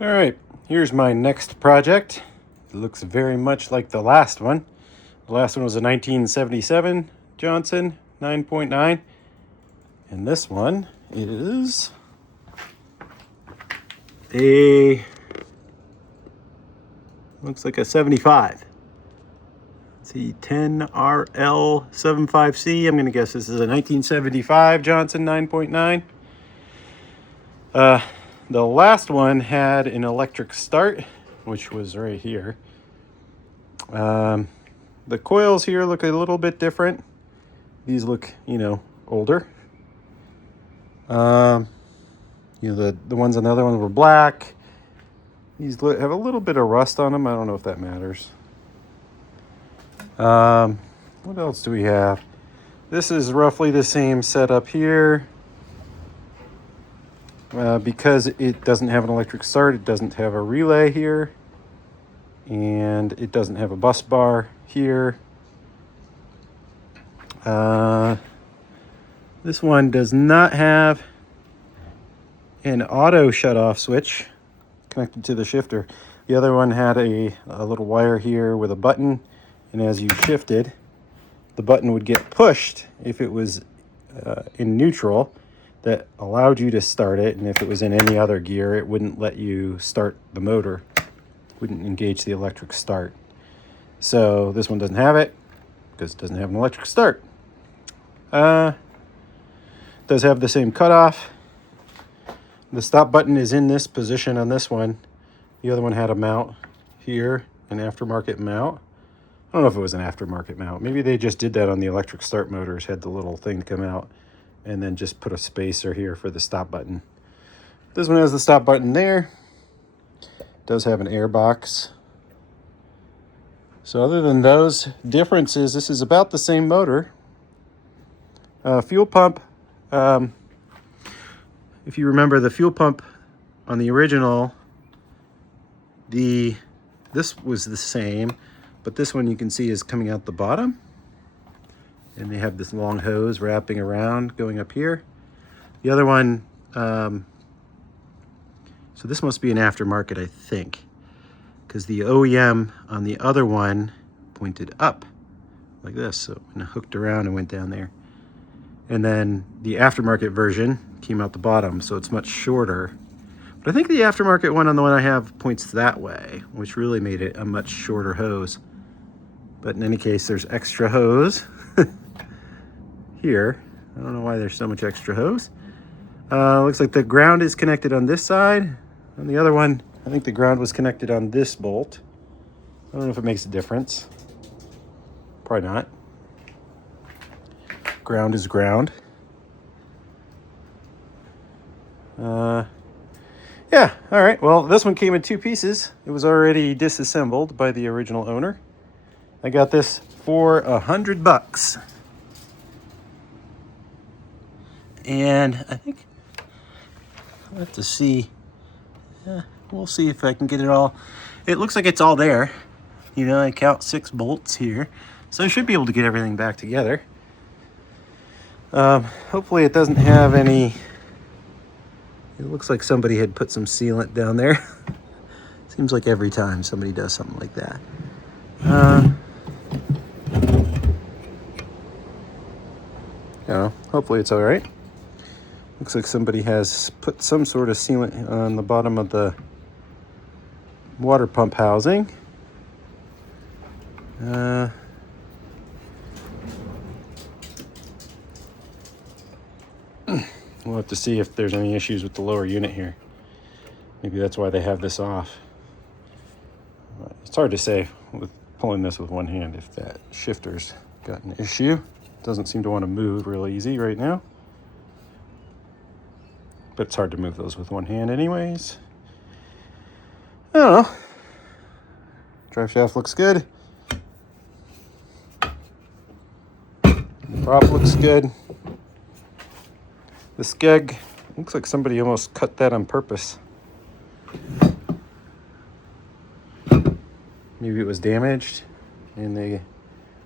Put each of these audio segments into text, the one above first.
All right, here's my next project. It looks very much like the last one. The last one was a 1977 Johnson 9.9. And this one is looks like a 75. Let's see, 10RL75C. I'm going to guess this is a 1975 Johnson 9.9. The last one had an electric start, which was right here. The coils here look a little bit different. These look, older. The ones on the other ones were black. These have a little bit of rust on them. I don't know if that matters. What else do we have? This is roughly the same setup here. Because it doesn't have an electric start, it doesn't have a relay here, and it doesn't have a bus bar here. This one does not have an auto shut-off switch connected to the shifter. The other one had a little wire here with a button, and as you shifted, the button would get pushed if it was in neutral. That allowed you to start it, and if it was in any other gear, it wouldn't let you start the motor, wouldn't engage the electric start. So this one doesn't have it because it doesn't have an electric start. Does have the same cutoff. The stop button is in this position on this one. The other one had a mount here, an aftermarket mount. I don't know if it was an aftermarket mount. Maybe they just did that on the electric start motors, had the little thing come out, and then just put a spacer here for the stop button. This one has the stop button there. It does have an air box. So other than those differences, this is about the same motor. Fuel pump. If you remember the fuel pump on the original, this was the same, but this one you can see is coming out the bottom. And they have this long hose wrapping around going up here. The other one, so this must be an aftermarket, I think, because the OEM on the other one pointed up like this. So it hooked around and went down there. And then the aftermarket version came out the bottom, so it's much shorter. But I think the aftermarket one on the one I have points that way, which really made it a much shorter hose. But in any case, there's extra hose. Here, I don't know why there's so much extra hose. Looks like the ground is connected on this side. On the other one, I think the ground was connected on this bolt. I don't know if it makes a difference. Probably not. Ground is ground. Yeah, all right. Well, this one came in two pieces. It was already disassembled by the original owner. I got this for $100. And I think I'll have to see. We'll see if I can get it all. It looks like it's all there. I count 6 bolts here. So I should be able to get everything back together. Hopefully it doesn't have any. It looks like somebody had put some sealant down there. Seems like every time somebody does something like that. Hopefully it's all right. Looks like somebody has put some sort of sealant on the bottom of the water pump housing. We'll have to see if there's any issues with the lower unit here. Maybe that's why they have this off. It's hard to say with pulling this with one hand if that shifter's got an issue. Doesn't seem to want to move real easy right now. But it's hard to move those with one hand anyways. I don't know. Drive shaft looks good. The prop looks good. The skeg looks like somebody almost cut that on purpose. Maybe it was damaged and they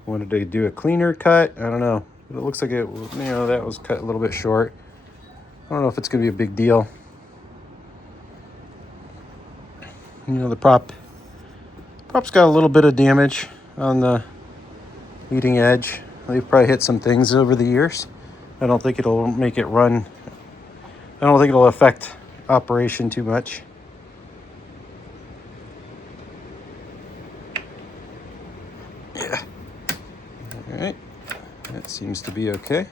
wanted to do a cleaner cut. I don't know. But it looks like it, that was cut a little bit short. I don't know if it's going to be a big deal. You know, the prop's got a little bit of damage on the leading edge. They've probably hit some things over the years. I don't think it'll make it run. I don't think it'll affect operation too much. Yeah. All right. That seems to be okay.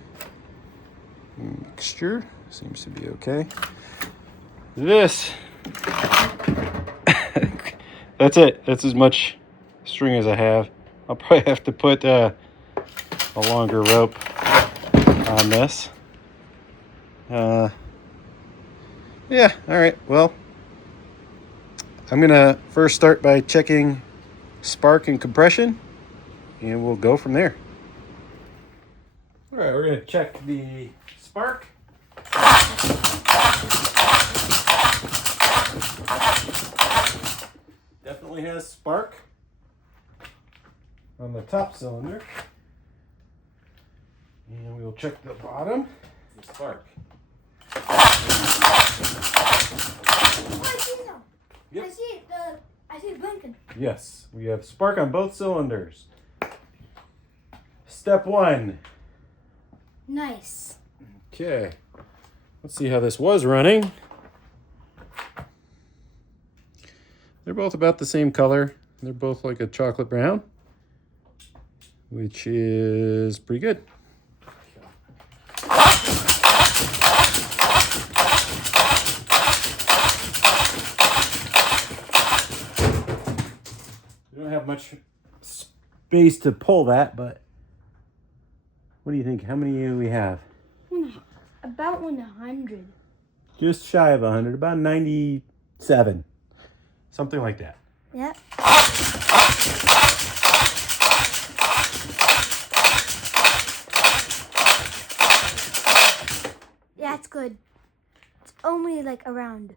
Mixture seems to be okay. This. That's it. That's as much string as I have. I'll probably have to put a longer rope on this. Yeah, all right. Well, I'm gonna first start by checking spark and compression, and we'll go from there. All right, we're gonna check the spark. Definitely has spark on the top cylinder. And we will check the bottom. The spark. Oh, I see them. Yep. I see it blinking. Yes, we have spark on both cylinders. Step 1. Nice. Okay. Let's see how this was running. They're both about the same color. They're both like a chocolate brown, which is pretty good. We don't have much space to pull that, but what do you think? How many do we have? About 100. Just shy of 100, about 97. Something like that. Yep. Yeah, it's good. It's only like around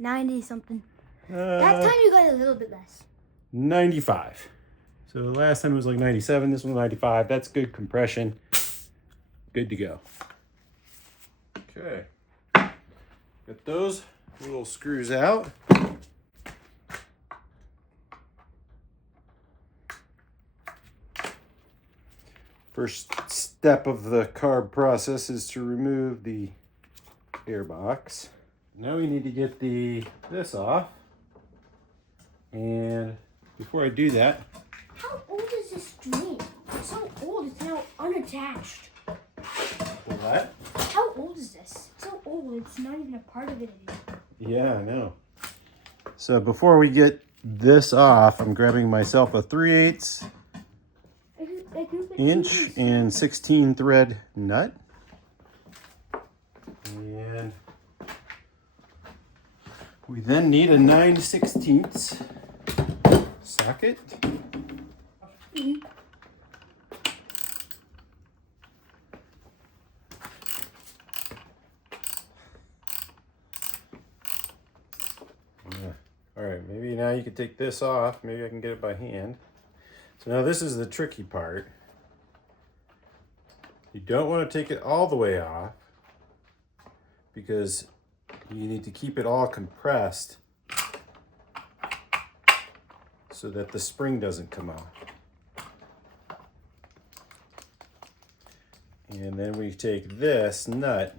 90 something. That time you got a little bit less. 95. So the last time it was like 97, this one's 95. That's good compression. Good to go. Okay. Get those little screws out. First step of the carb process is to remove the gearbox. Now we need to get this off. And before I do that... How old is this string? It's so old, it's now unattached. What? How old is this? It's so old, it's not even a part of it anymore. Yeah, I know. So before we get this off, I'm grabbing myself a 3/8 inch and 16 thread nut. And we then need a 9/16 socket. All right, maybe now you can take this off. Maybe I can get it by hand. So now this is the tricky part. You don't want to take it all the way off because you need to keep it all compressed so that the spring doesn't come off. And then we take this nut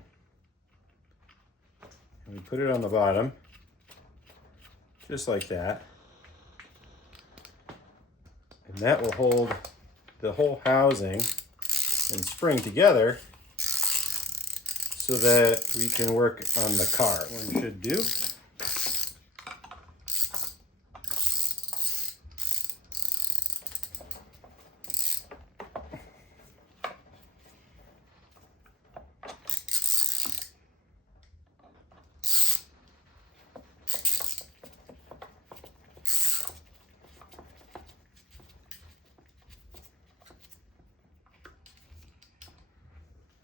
and we put it on the bottom, just like that. And that will hold the whole housing and spring together so that we can work on the car. One should do.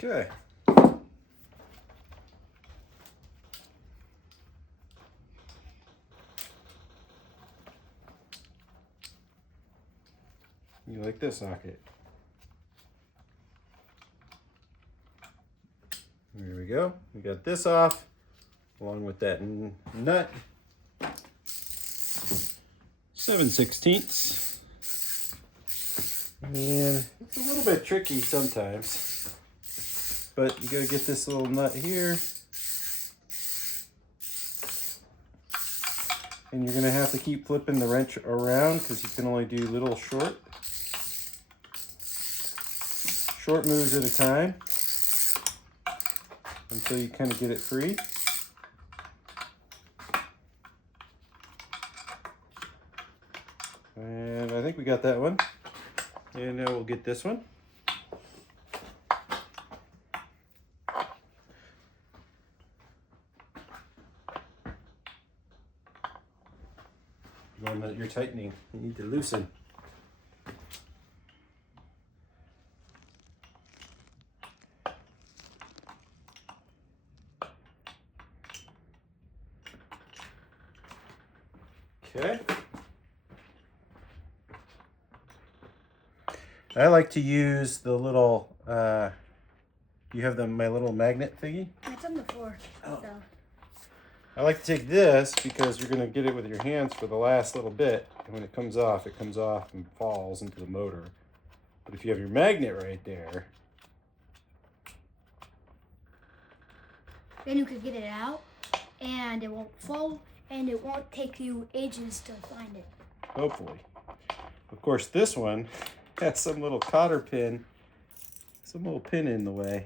Okay. You like this socket? There we go. We got this off along with that nut. 7/16. And it's a little bit tricky sometimes, but you gotta get this little nut here. And you're gonna have to keep flipping the wrench around because you can only do little short moves at a time until you kind of get it free. And I think we got that one. And now we'll get this one. One that you're tightening, you need to loosen. Okay. I like to use the little, you have my little magnet thingy? It's on the floor. Oh. So. I like to take this because you're going to get it with your hands for the last little bit. And when it comes off and falls into the motor. But if you have your magnet right there, then you could get it out and it won't fall and it won't take you ages to find it. hopefully. Of course, this one has some little cotter pin, some little pin in the way.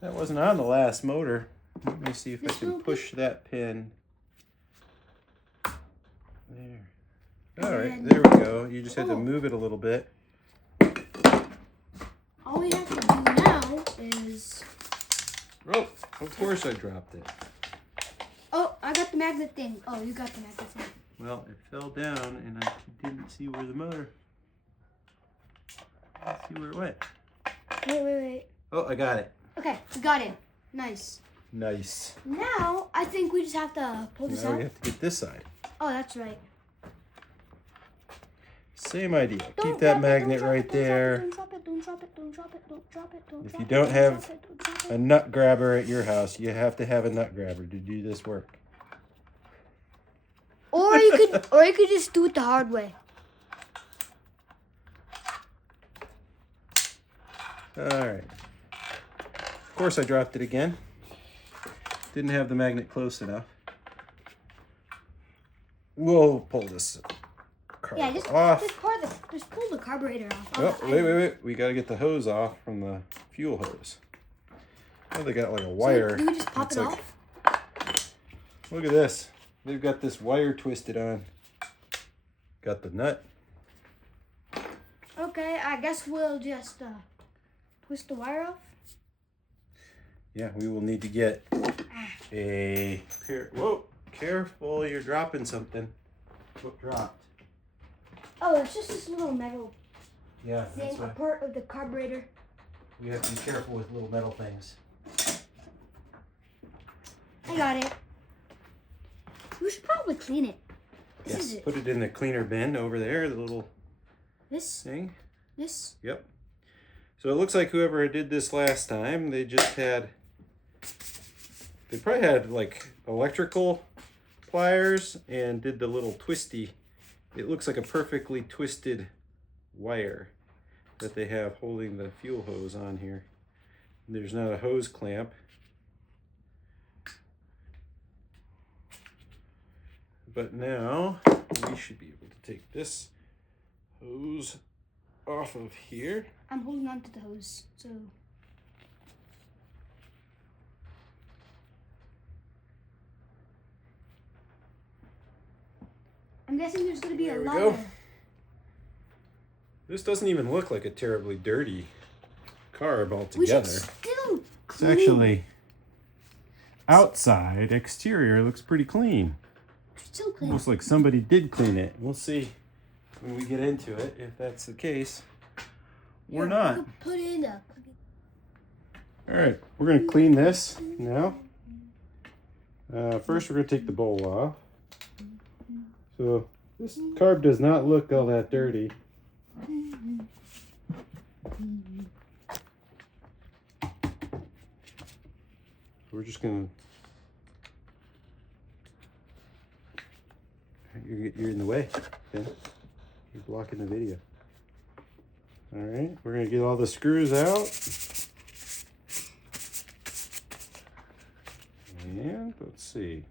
That wasn't on the last motor. Let me see if I can push that pin. There. All right, there we go. You just had to move it a little bit. All we have to do now is... Oh, of course I dropped it. Oh, I got the magnet thing. Oh, you got the magnet thing. Well, it fell down and I didn't see where the motor... Let's see where it went. Wait. Oh, I got it. Okay, we got it. Nice. Nice. Now, I think we just have to pull this Now out. we have to get this side. Oh, that's right. Same idea. Keep that magnet right there. Don't drop it, don't drop it, don't drop it, don't drop it, don't drop it. If you don't have a nut grabber at your house, you have to have a nut grabber to do this work. Or you could just do it the hard way. All right. Of course, I dropped it again. Didn't have the magnet close enough. We'll pull this carb off. Just pull the carburetor off. Oh, wait. We got to get the hose off from the fuel hose. Oh, they got like a wire. So do we just pop it off? Look at this. They've got this wire twisted on. Got the nut. Okay, I guess we'll just twist the wire off. Yeah, we will need to get a pair. Whoa, careful, you're dropping something. What dropped? Oh, it's just this little metal Yeah, thing, that's a right. part of the carburetor. We have to be careful with little metal things. I got it. We should probably clean it. This is Yes, it. put it in the cleaner bin over there, the little This? thing. This? Yep. So it looks like whoever did this last time, they probably had like electrical pliers and did the little twisty. It looks like a perfectly twisted wire that they have holding the fuel hose on here. There's not a hose clamp. But now we should be able to take this hose off of here. I'm holding on to the hose, so... I'm guessing there's going to be There a we lot go. of... This doesn't even look like a terribly dirty carb We altogether. should still It's clean actually outside, exterior looks pretty clean. Still clean. Almost like somebody did clean it. We'll see when we get into it if that's the case or not. You could put in a... All right, we're gonna clean this now. First, we're gonna take the bowl off. So this carb does not look all that dirty. We're just gonna you're in the way. Okay? You're blocking the video. All right, we're gonna get all the screws out. And let's see.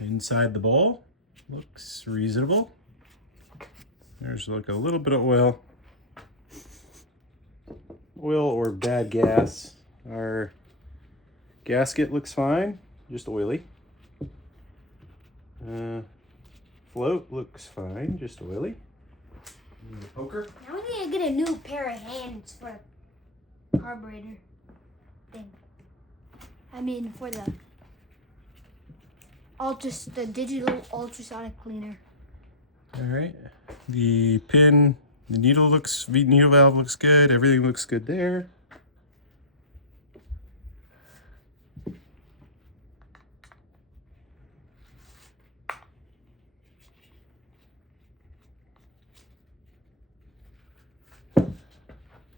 Inside the bowl looks reasonable. There's like a little bit of oil or bad gas. Our gasket looks fine, just oily. Float looks fine, just oily. Poker. Now we need to get a new pair of hands for the carburetor thing. I mean, for the digital ultrasonic cleaner. All right. The needle valve looks good. Everything looks good there.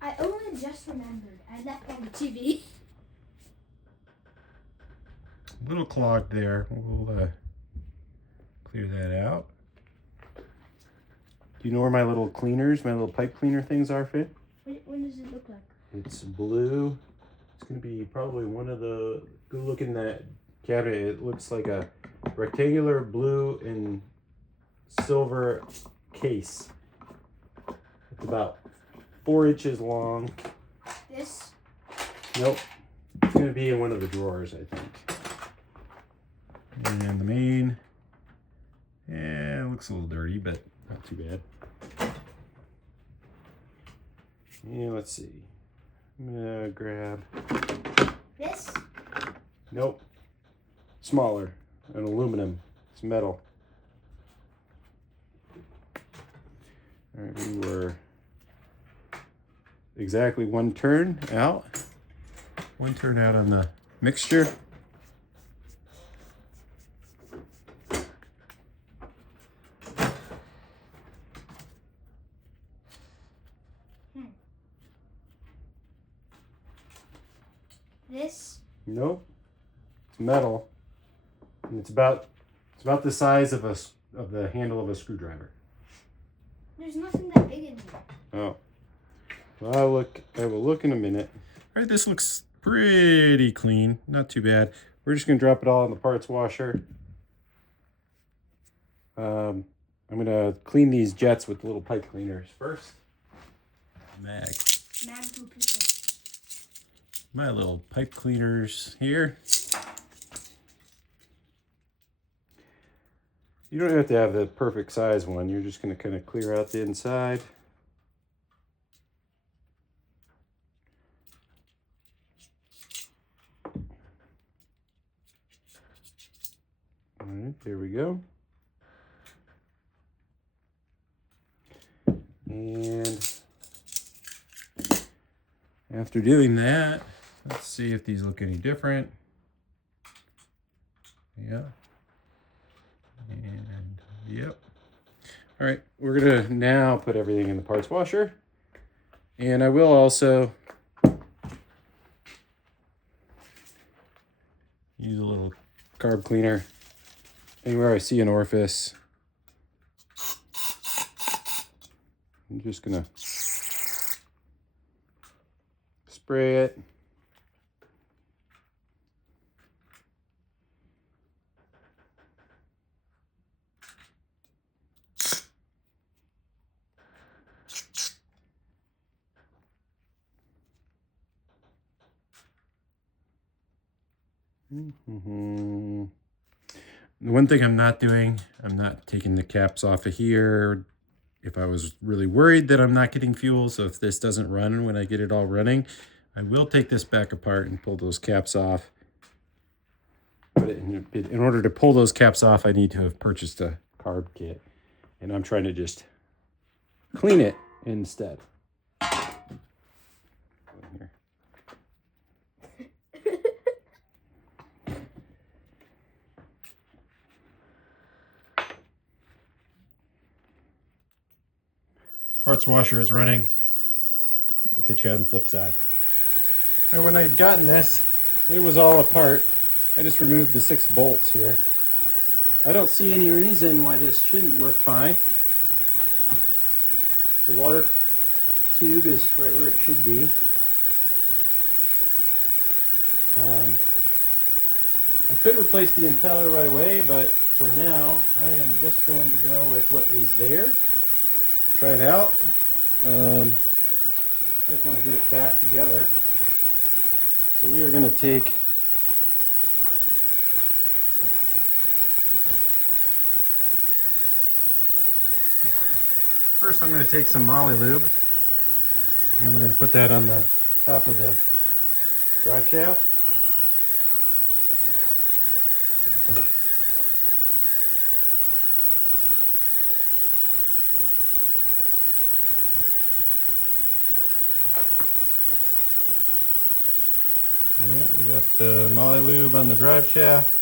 I only just remembered. I left on the TV. A little clogged there. We'll clear that out. Do you know where my little cleaners, my little pipe cleaner things are, Finn? What does it look like? It's blue. It's going to be probably one of the... Go look in that cabinet. It looks like a rectangular blue and silver case. It's about 4 inches long. This? Nope. It's going to be in one of the drawers, I think. And the main. Yeah, it looks a little dirty, but not too bad. Yeah, let's see. I'm gonna grab This? Nope. Smaller. An aluminum. It's metal. Alright, we were exactly one turn out. One turn out on the mixture. This? Nope. It's metal. And it's about the size of the handle of a screwdriver. There's nothing that big in here. Oh. Well, I will look in a minute. All right, this looks pretty clean. Not too bad. We're just gonna drop it all in the parts washer. I'm gonna clean these jets with little pipe cleaners first. Mag 2 pieces. My little pipe cleaners here. You don't have to have the perfect size one. You're just going to kind of clear out the inside. All right, there we go. And after doing that, let's see if these look any different. Yeah. And yep. All right, we're gonna now put everything in the parts washer. And I will also use a little carb cleaner anywhere I see an orifice. I'm just gonna spray it. The one thing I'm not doing, I'm not taking the caps off of here. If I was really worried that I'm not getting fuel, so if this doesn't run when I get it all running, I will take this back apart and pull those caps off. But in order to pull those caps off, I need to have purchased a carb kit. And I'm trying to just clean it instead. Here. Parts washer is running. We'll catch you on the flip side. All right, when I've gotten this it was all apart. I just removed the 6 bolts here. I don't see any reason why this shouldn't work fine. The water tube is right where it should be. I could replace the impeller right away, but for now, I am just going to go with what is there. Try it out. I just want to get it back together. So we are going to take first I'm going to take some Molly lube and we're going to put that on the top of the drive shaft. Alright, we got the Molly lube on the drive shaft.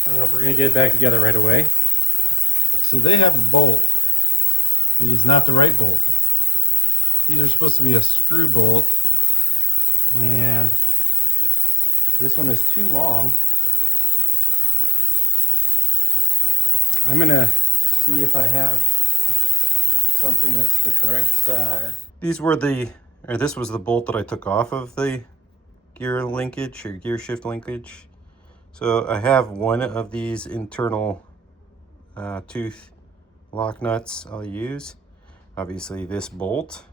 I don't know if we're going to get it back together right away. So they have a bolt. It is not the right bolt. These are supposed to be a screw bolt, and this one is too long. I'm going to see if I have something that's the correct size. This was the bolt that I took off of the gear linkage or gear shift linkage. So I have one of these internal tooth lock nuts I'll use. Obviously this bolt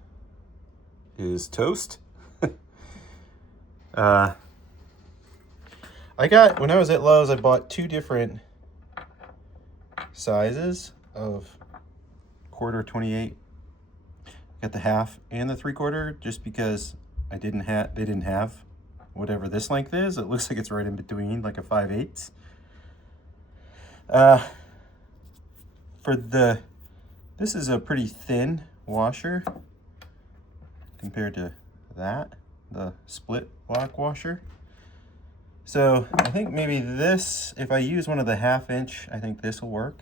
is toast. I got, when I was at Lowe's, I bought 2 different sizes of 1/4 28. Got the 1/2 and the 3/4 just because they didn't have whatever this length is. It looks like it's right in between, like a 5/8. This is a pretty thin washer compared to that, the split lock washer. So I think maybe this, if I use one of the 1/2 inch, I think this will work.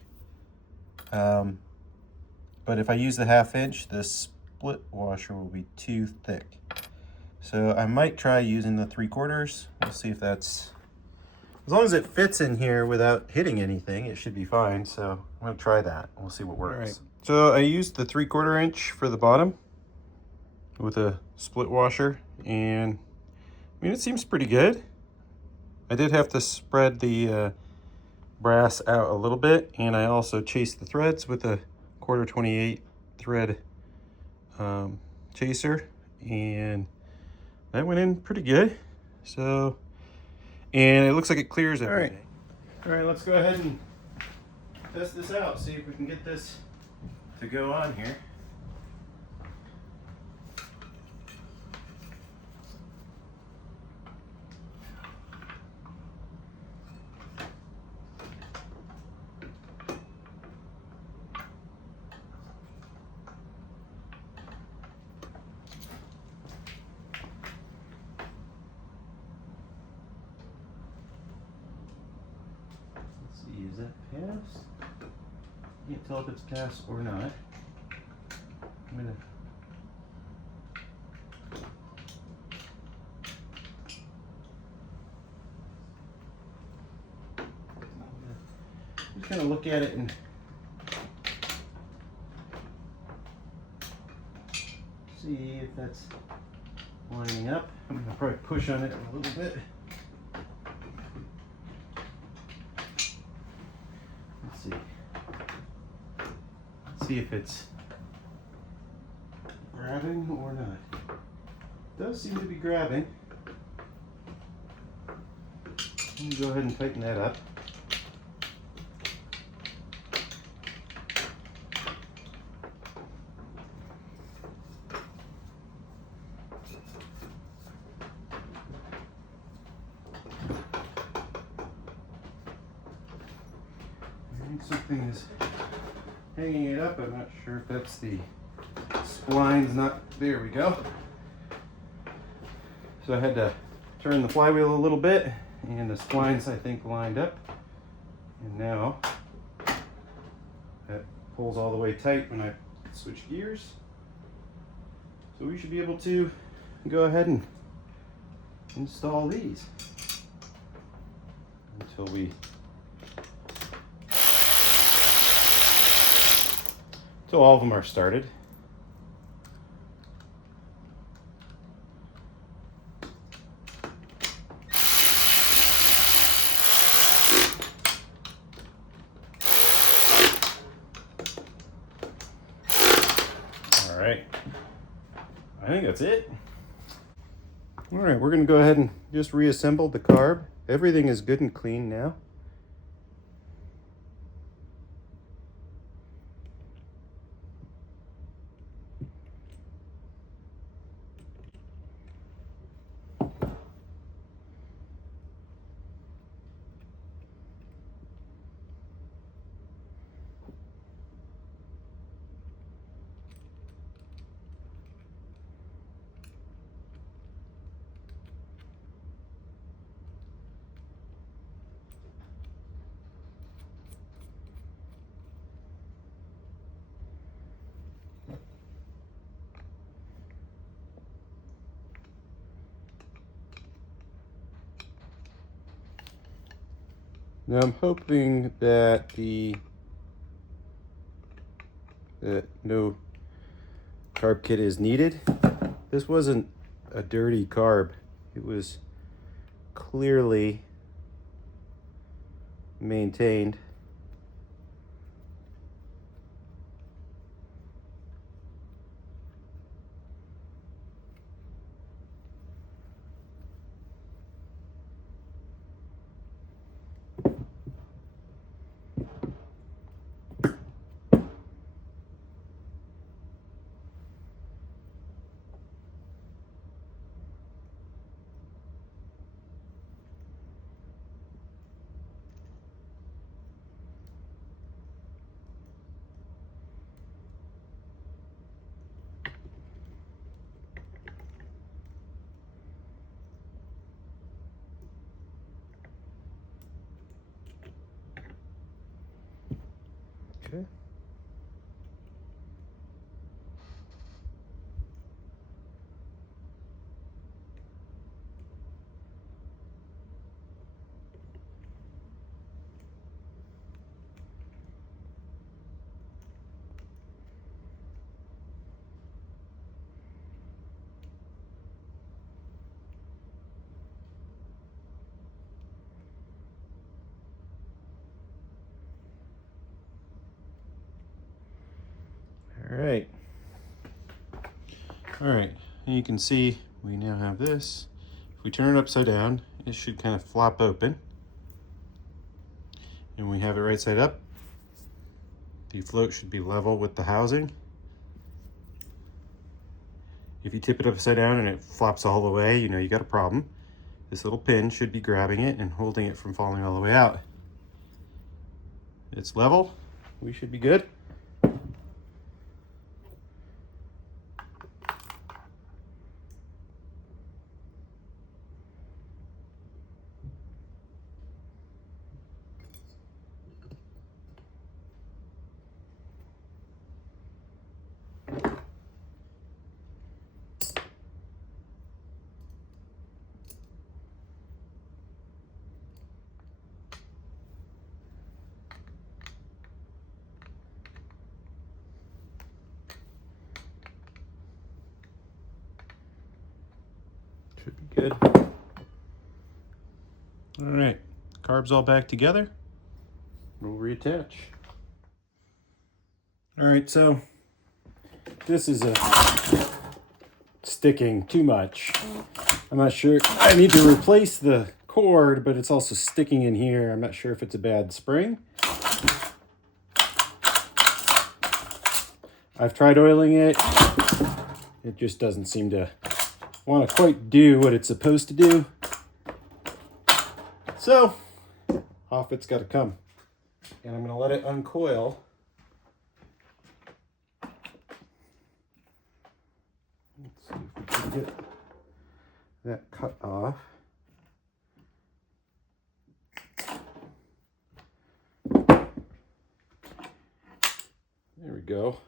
But if I use the 1/2 inch, this split washer will be too thick. So I might try using the 3/4. We'll see if that's, as long as it fits in here without hitting anything, it should be fine. So I'm gonna try that. We'll see what works. All right. So I used the 3/4 inch for the bottom with a split washer, and I mean, it seems pretty good. I did have to spread the brass out a little bit, and I also chased the threads with a 1/4 28 thread chaser, and that went in pretty good. So, and it looks like it clears everything. All right, let's go ahead and test this out, see if we can get this to go on here. Is that passed? Can't tell if it's passed or not. I'm gonna just gonna look at it and see if that's lining up. I'm gonna probably push on it a little bit. See if it's grabbing or not. It does seem to be grabbing. Let me go ahead and tighten that up. something is hanging it up. I'm not sure if that's the splines. Not there we go. So I had to turn the flywheel a little bit, and the splines I think lined up, and now that pulls all the way tight when I switch gears. So we should be able to go ahead and install these until all of them are started. All right, I think that's it. All right, we're gonna go ahead and just reassemble the carb. Everything is good and clean now. Now I'm hoping that no carb kit is needed. This wasn't a dirty carb. It was clearly maintained. Okay. All right. All right, and you can see we now have this. If we turn it upside down, it should kind of flop open. And we have it right side up. The float should be level with the housing. If you tip it upside down and it flops all the way, you know you got a problem. This little pin should be grabbing it and holding it from falling all the way out. It's level, we should be good. Should be good. All right, carb's all back together. We'll reattach. All right, so this is sticking too much. I'm not sure. I need to replace the cord, but it's also sticking in here. I'm not sure if it's a bad spring. I've tried oiling it. It just doesn't seem to want to quite do what it's supposed to do. So, off it's got to come. and I'm going to let it uncoil. Let's see if we can get that cut off. There we go.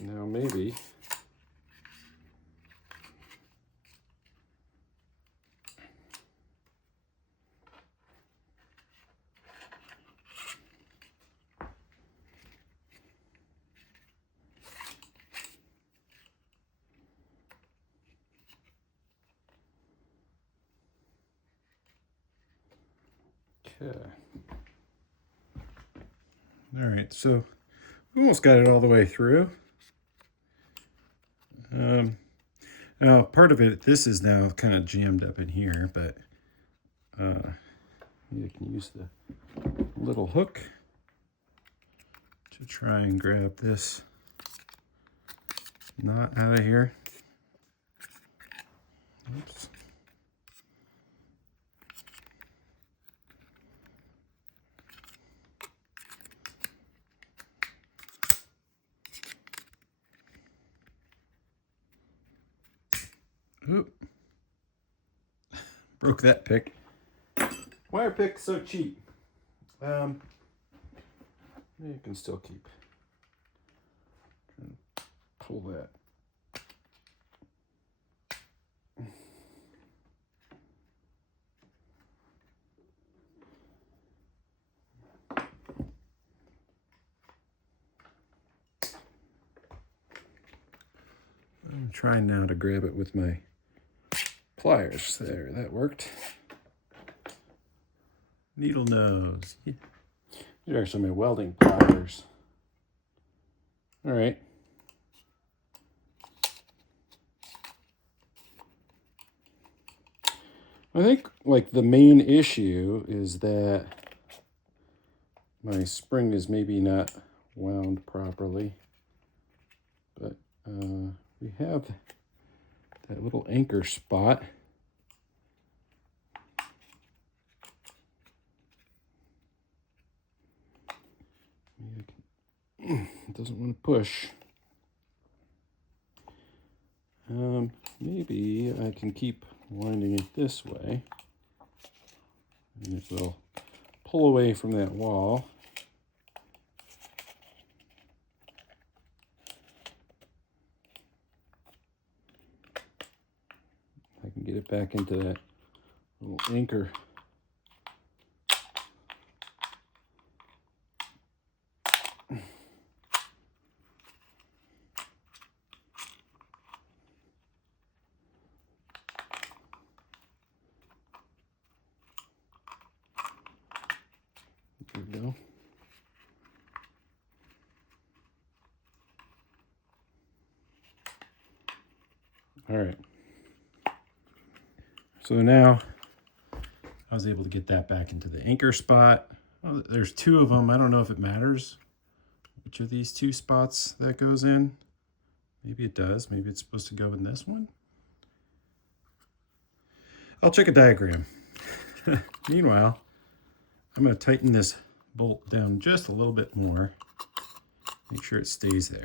Now maybe okay. All right, so we almost got it all the way through. Now, part of it, this is now kind of jammed up in here, but you can use the little hook to try and grab this knot out of here. Oops. Oop. Broke that pick. Wire pick's so cheap. You can still keep. Pull that. I'm trying now to grab it with my pliers. There, that worked. Needle nose. Yeah. These are some of my welding pliers. All right. I think like the main issue is that my spring is maybe not wound properly, but we have that little anchor spot. It doesn't want to push. Maybe I can keep winding it this way, and it will pull away from that wall. I can get it back into that little anchor. There we go. All right. So now I was able to get that back into the anchor spot. Oh, there's two of them. I don't know if it matters which of these two spots that goes in. Maybe it does. Maybe it's supposed to go in this one. I'll check a diagram. Meanwhile, I'm going to tighten this bolt down just a little bit more. Make sure it stays there.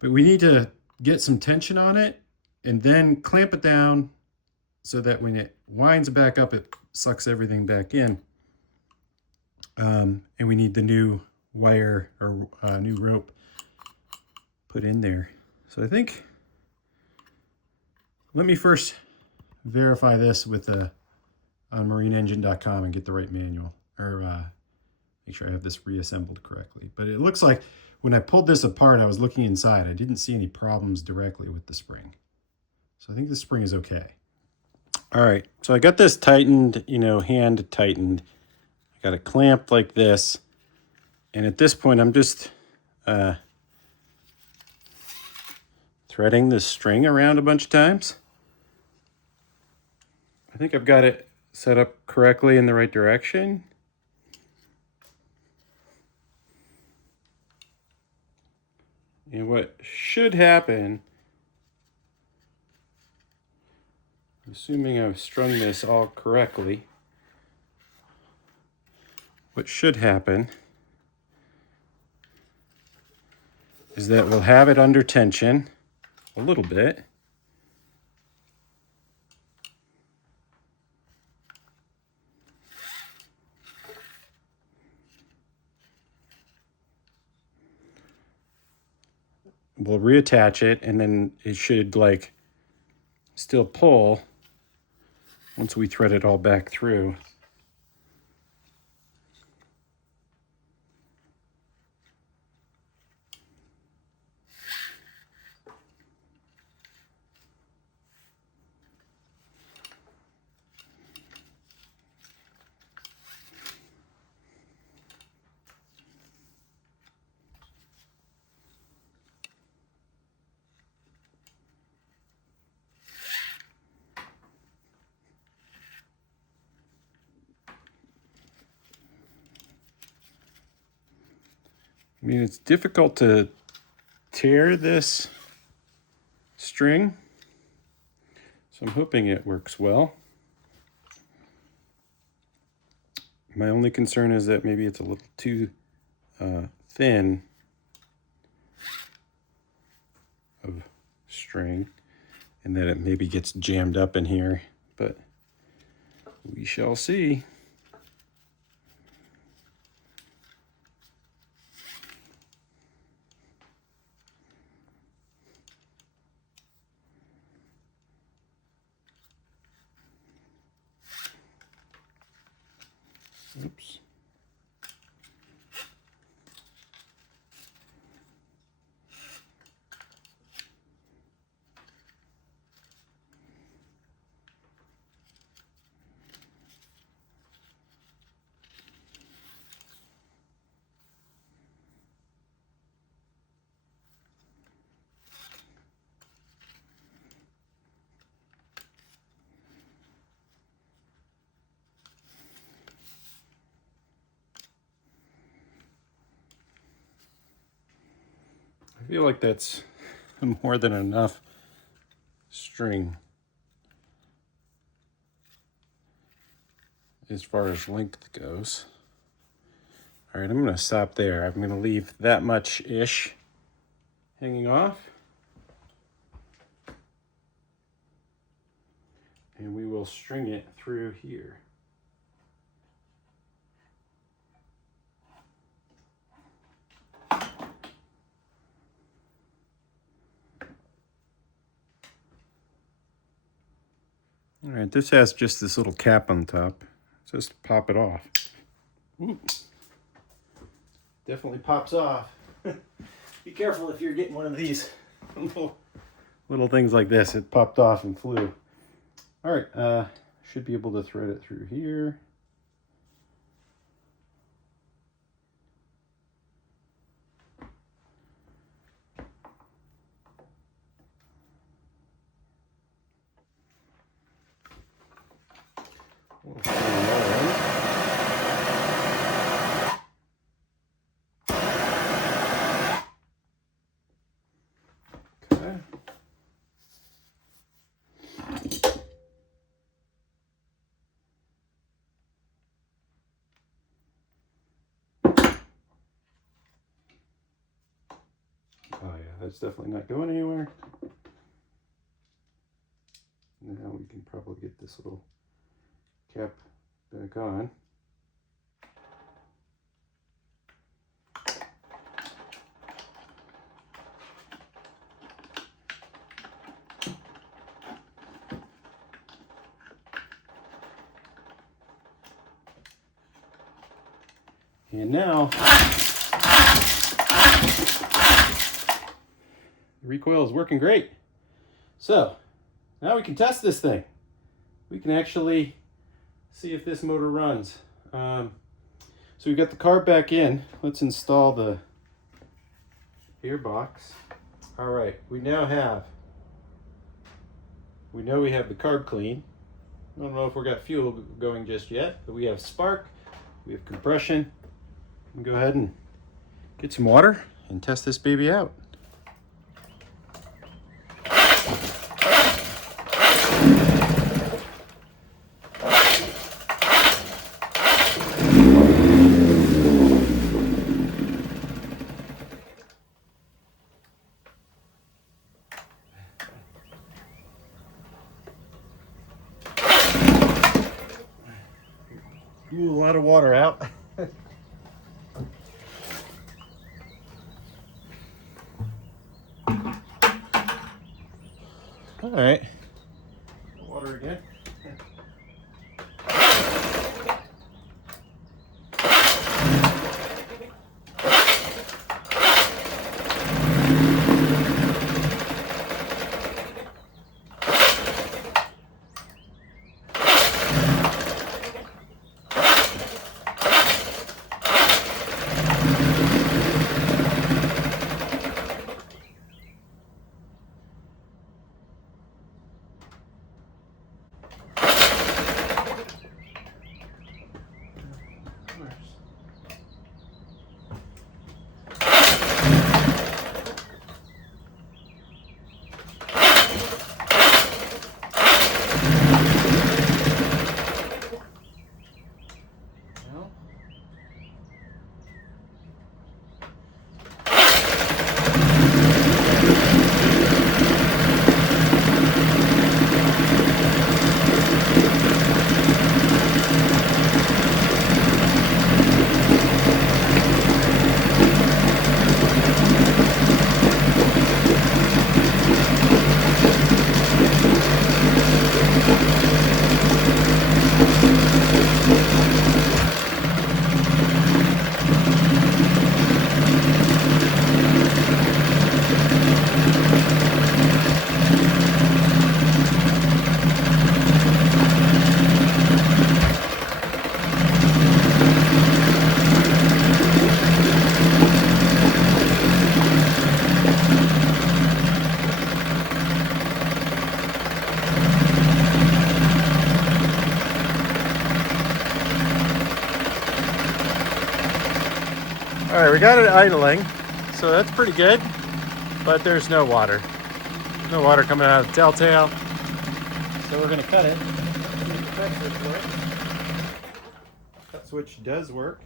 But we need to get some tension on it and then clamp it down so that when it winds back up, it sucks everything back in. And we need the new wire or new rope put in there. So I think, let me first verify this with on marineengine.com and get the right manual, or make sure I have this reassembled correctly. But it looks like when I pulled this apart, I was looking inside. I didn't see any problems directly with the spring. So I think the spring is okay. All right, so I got this tightened, hand tightened. I got a clamp like this. And at this point, I'm just threading this string around a bunch of times. I think I've got it set up correctly in the right direction. And what should happen, assuming I've strung this all correctly, what should happen is that we'll have it under tension a little bit. We'll reattach it, and then it should like still pull once we thread it all back through. I mean, it's difficult to tear this string, so I'm hoping it works well. My only concern is that maybe it's a little too thin of string, and that it maybe gets jammed up in here, but we shall see. Oops. I feel like that's more than enough string as far as length goes. All right, I'm gonna stop there. I'm gonna leave that much-ish hanging off. And we will string it through here. All right, this has just this little cap on top. Just pop it off. Ooh. Definitely pops off. Be careful if you're getting one of these little things like this. It popped off and flew. All right, should be able to thread it through here. Oh yeah, that's definitely not going anywhere. Now we can probably get this little cap back on. And now, the recoil is working great. So, now we can test this thing. We can actually see if this motor runs. So we've got the carb back in. Let's install the gearbox. All right, we know we have the carb clean. I don't know if we got fuel going just yet, but we have spark, we have compression. We'll go ahead and get some water and test this baby out. lot of water out. All right, water again. All right, we got it idling, so that's pretty good, but there's no water. No water coming out of the telltale, so we're gonna cut it. Cut switch does work.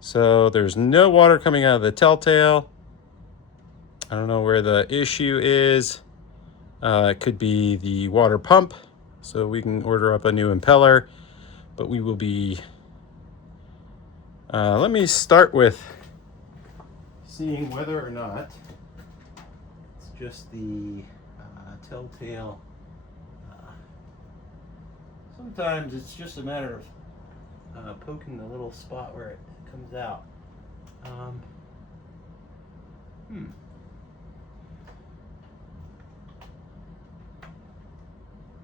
So there's no water coming out of the telltale. I don't know where the issue is. It could be the water pump, so we can order up a new impeller, but we will be let me start with seeing whether or not it's just the telltale. Sometimes it's just a matter of poking the little spot where it comes out.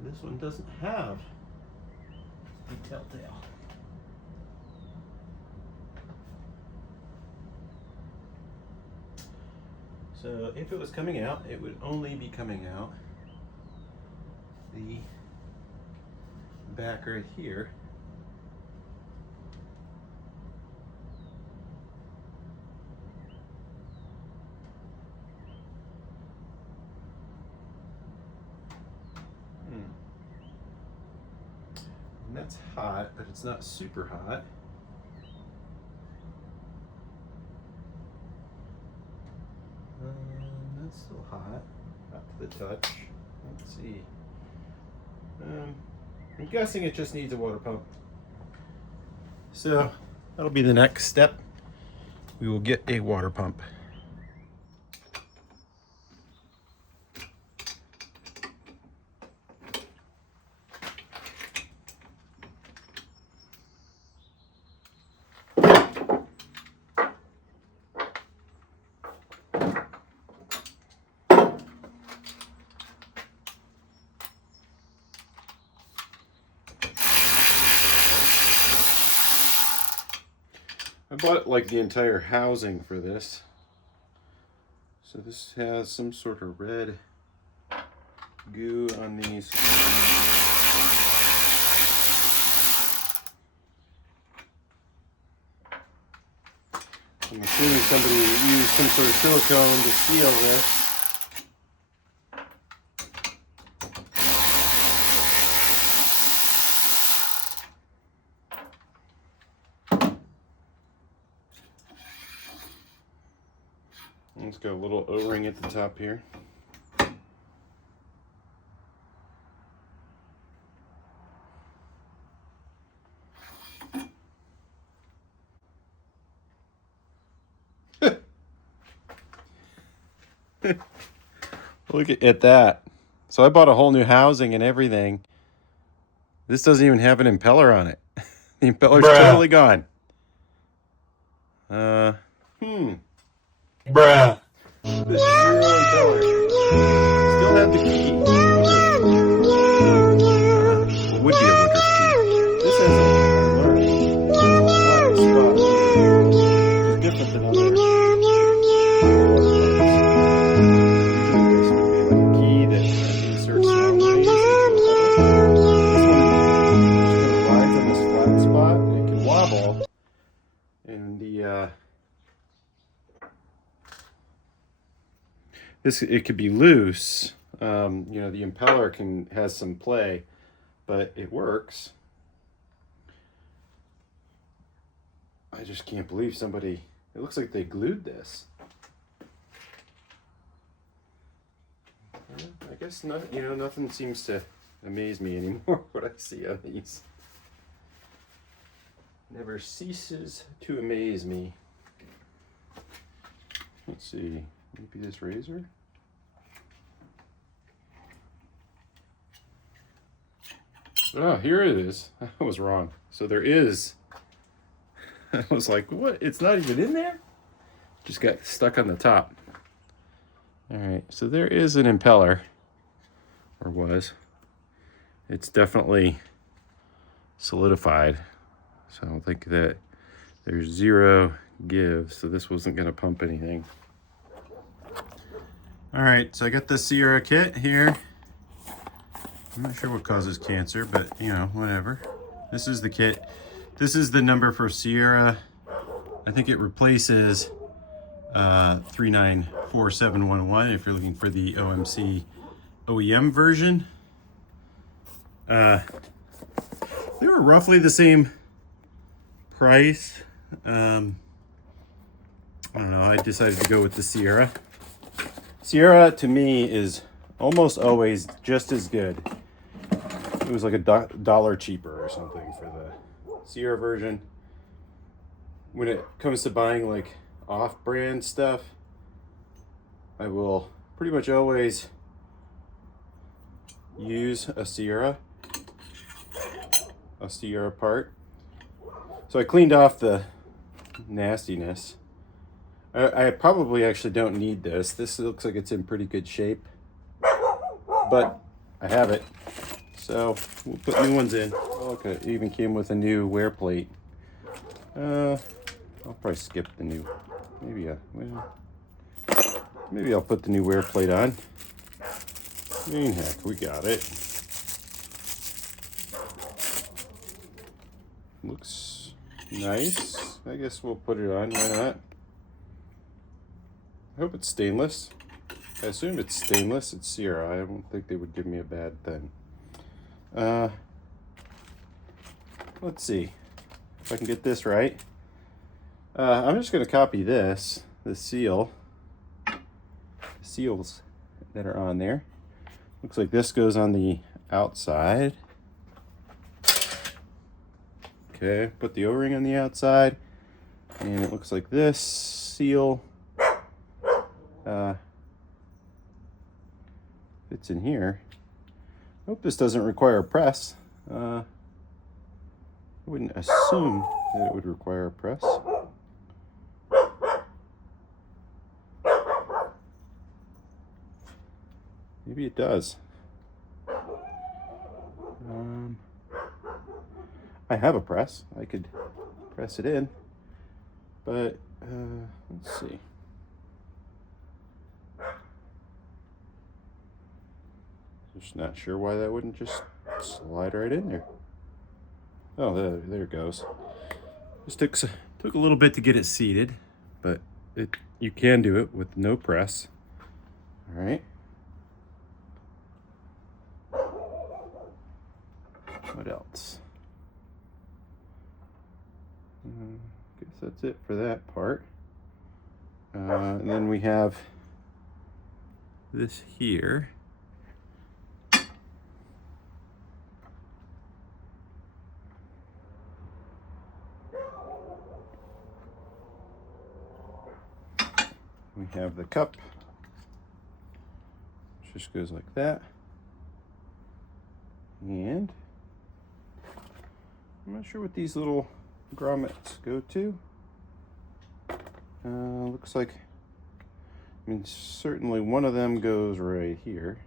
This one doesn't have the telltale. So if it was coming out, it would only be coming out the back right here. And that's hot, but it's not super hot. That's still hot, hot to the touch. Let's see. I'm guessing it just needs a water pump. So that'll be the next step. We will get a water pump. I bought like the entire housing for this. So this has some sort of red goo on these. I'm assuming somebody used some sort of silicone to seal this. It's got a little O-ring at the top here. Look at that. So I bought a whole new housing and everything. This doesn't even have an impeller on it. The impeller's totally gone. Bruh. The zero impeller. Still have the key. What would be a Woodruff key? This has a flat spot here, which is different than other parts. Usually this would be like a key that inserts long ways into a hole. This one just kind of rides on this flat spot, and it can wobble. And it could be loose. You know, the impeller has some play, but it works. I just can't believe somebody. It looks like they glued this. I guess not. You know, nothing seems to amaze me anymore. What I see on these never ceases to amaze me. Let's see. Maybe this razor. Oh, here it is. I was wrong. So there is. I was like, what? It's not even in there? Just got stuck on the top. All right, so there is an impeller, or was. It's definitely solidified. So I don't think that there's zero give, so this wasn't gonna pump anything. All right, so I got the Sierra kit here. I'm not sure what causes cancer, but you know, whatever. This is the kit. This is the number for Sierra. I think it replaces 394711 if you're looking for the OMC OEM version. They were roughly the same price. I don't know, I decided to go with the Sierra. Sierra to me is almost always just as good. It was like a dollar cheaper or something for the Sierra version. When it comes to buying like off-brand stuff, I will pretty much always use a Sierra part. So I cleaned off the nastiness. I probably actually don't need this. This looks like it's in pretty good shape, but I have it. So we'll put new ones in. Oh, look, it even came with a new wear plate. I'll probably skip the new. Maybe I'll put the new wear plate on. I mean, heck, we got it. Looks nice. I guess we'll put it on. Why not? I hope it's stainless. I assume it's stainless. It's Sierra. I don't think they would give me a bad thing. Let's see if I can get this right. I'm just going to copy the seals that are on there. Looks like this goes on the outside. Okay, put the O-ring on the outside, and it looks like this seal fits in here. Hope this doesn't require a press. I wouldn't assume that it would require a press. Maybe it does. I have a press. I could press it in, but let's see. Just not sure why that wouldn't just slide right in there. Oh, there it goes. Just took a little bit to get it seated, but you can do it with no press. All right. What else? Guess that's it for that part. And then we have this here. We have the cup just goes like that. And I'm not sure what these little grommets go to. Looks like, I mean, certainly one of them goes right here.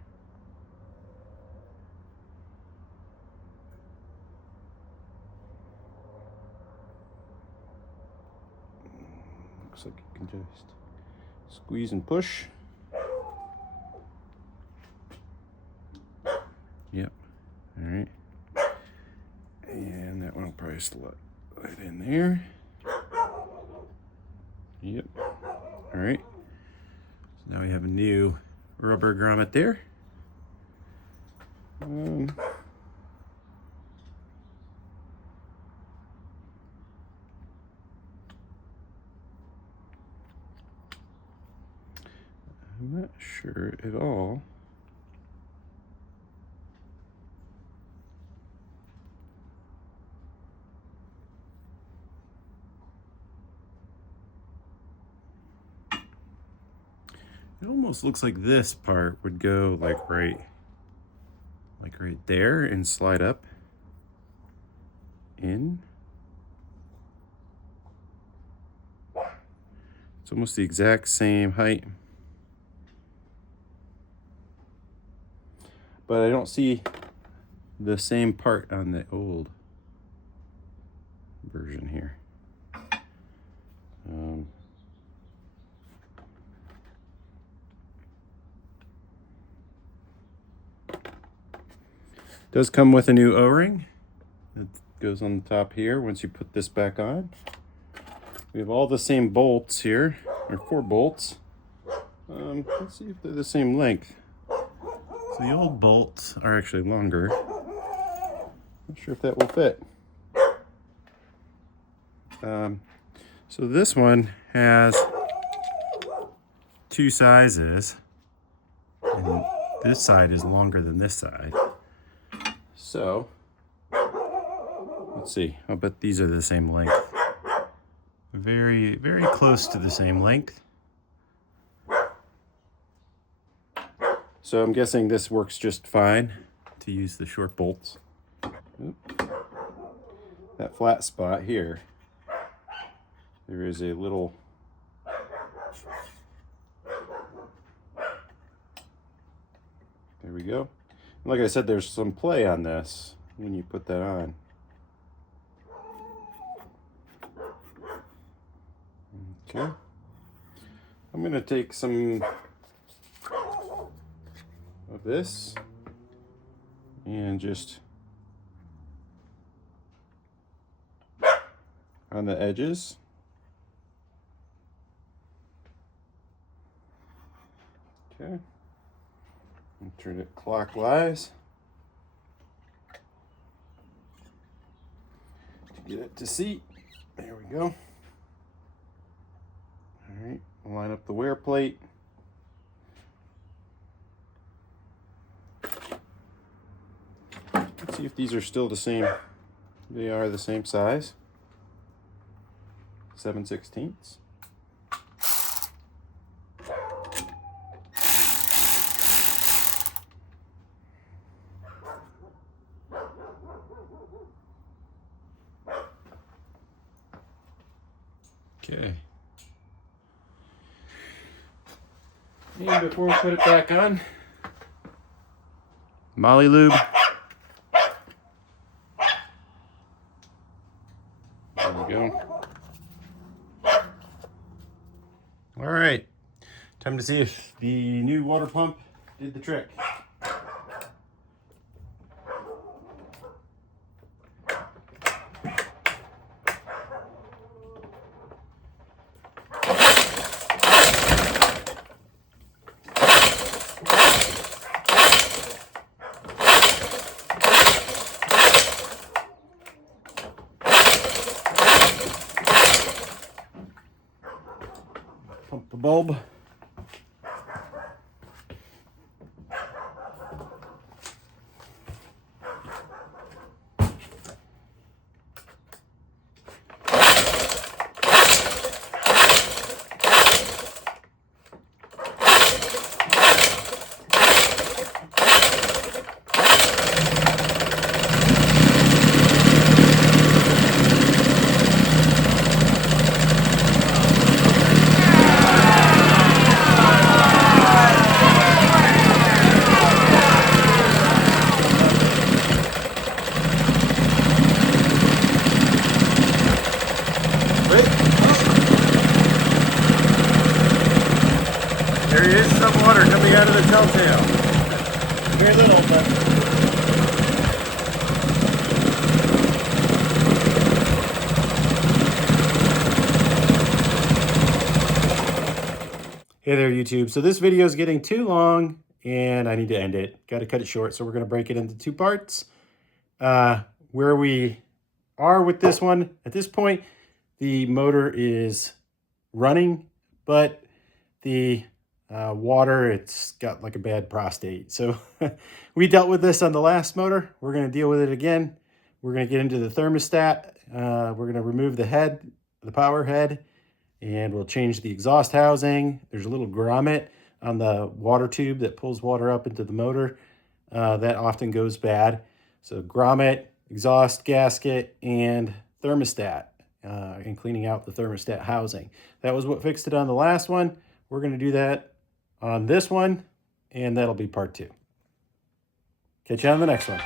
Looks like you can just squeeze and push. Yep. All right. And that one will probably slide right in there. Yep. All right. So now we have a new rubber grommet there. I'm not sure at all. It almost looks like this part would go like right there and slide up in. It's almost the exact same height. But I don't see the same part on the old version here. Does come with a new O-ring that goes on the top here once you put this back on. We have all the same bolts here, or 4 bolts. Let's see if they're the same length. So the old bolts are actually longer. Not sure if that will fit. So this one has 2 sizes, and this side is longer than this side. So, let's see, I'll bet these are the same length. Very, very close to the same length. So I'm guessing this works just fine to use the short bolts. Oop. That flat spot here, there is a little there we go. Like I said, there's some play on this when you put that on. Okay. I'm going to take some of this and just on the edges. Okay. And turn it clockwise to get it to seat. There we go. All right, line up the wear plate. Let's see if these are still the same. They are the same size. 7/16. Okay. And before we put it back on, Molly lube. There we go. All right, time to see if the new water pump did the trick. Pump the bulb. Wait. There is some water coming out of the telltale. Very little, but... Hey there, YouTube. So this video is getting too long and I need to end it. Got to cut it short. So we're going to break it into two parts. Where we are with this one, at this point, the motor is running, but the water, it's got like a bad prostate. So we dealt with this on the last motor. We're going to deal with it again. We're going to get into the thermostat. We're going to remove the head, the power head, and we'll change the exhaust housing. There's a little grommet on the water tube that pulls water up into the motor. That often goes bad. So grommet, exhaust gasket, and thermostat, and cleaning out the thermostat housing. That was what fixed it on the last one. We're going to do that on this one, and that'll be part 2. Catch you on the next one.